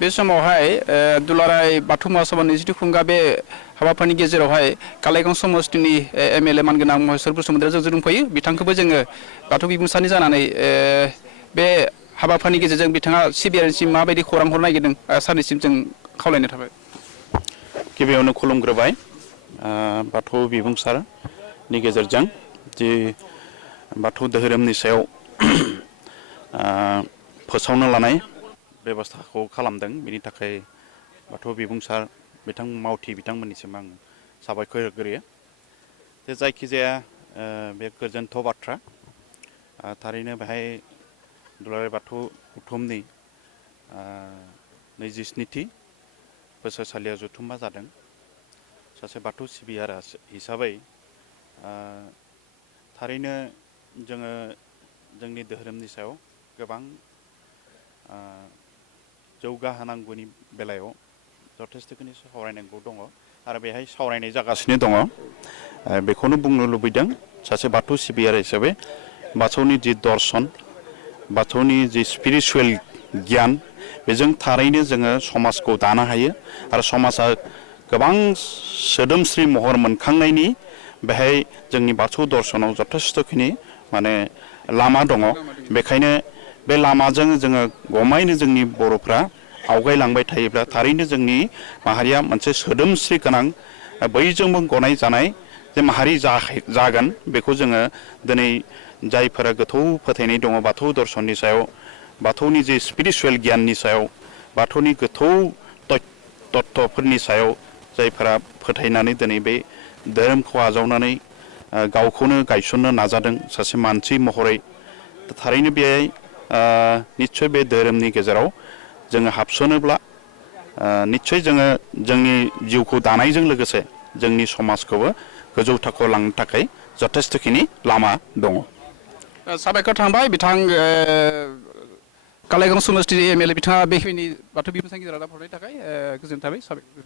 बे समावहाय दुलाराय बाथौ महासभा 22 खुंगा बे हाबाफारिनि गेजेरावहाय कालाइगाव समष्टिनि एमएलए मानगोनां महेश्वर बसुमतारी जों दंफायो बिथांखौबो जोङो बाथौ बिबुंसारनि जानानै बे हाबाफारिनि गेजेरजों बिथाङा सिबिआरसिम माबायदि खौरां हरनो नागिरदों सारनिसिम जों खावलायनाय थाबाय। गिबियावनो खुलुमग्रोबाय बाथौ बिबुंसारनि गेजेरजों जि बाथौ धोरोमनि सायाव फोसावनो लानाय बेबस्थाखौ खालामदों बेनि थाखाय बाथौ बिबुंसार मावथि बिथांमोननिसिम आं साबायखर होग्रोयो। जे जायखिजाया बे गोजोनथाव बाथ्रा थारैनो बेहाय दुलाराय बाथौ गौथुमनि 27थि बोसोरसालियाव जथुम्मा जादों। सासे बाथौ सिबियारि हिसाबै थारैनो जोङो जोंनि धोरोमनि सायाव गोबां जौगाहोनांगौनि बेलायाव जथेस्थ'खिनि सावरायनांगौ दङ आरो बेहाय सावरायनाय जागासिनो दङ। बेखौनो बुंनो लुबैदों सासे बाथौ सिबियारि हिसाबै बाथौनि जि दर्शन बाथौनि जि स्पिरिचुवेल गियान बेजों थारैनो जोङो समाजखौ दानो हायो आरो समाजा गोबां सोदोमस्रि महर मोनखांनायनि बेहाय जोंनि बाथौ दर्शनाव जथेस्थ'खिनि माने लामा दङ। बेखायनो बे लामाजों जोङो गमायैनो जोंनि बर'फ्रा आवगायलांबाय थायोब्ला थारैनो जोंनि माहारिया मोनसे सोदोमस्रि गोनां बयजोंबो गनाय जानाय जे माहारि जागोन बेखौ जोङो दिनै जायफोरा गोथौ फोथायनाय दङ बाथौ दर्शननि सायाव बाथौनि जे स्पिरिचुवेल गियाननि सायाव बाथौनि गोथौ तत्त्वफोरनि सायाव जायफोरा फोथायनानै दिनै बे धोरोमखौ आजावनानै गावखौनो गायसननो नाजादों सासे मानसि महरै थारैनो बेहाय निस्सय बे धोरोमनि गेजेराव जोङो हाबसनोब्ला निस्सय जोङो जोंनि जिउखौ दानायजों लोगोसे जोंनि समाजखौबो गोजौ थाखोआव लांनो थाखाय जथेस्थ'खिनि लामा दङ। साबायखर थांबाय बिथां कालाइगाव समष्टिनि एमएलए बिथाङा बेखिनि बाथौ बिबुंसारनि गेजेराव हरनायनि थाखाय गोजोननाय थाबाय। साबायखर।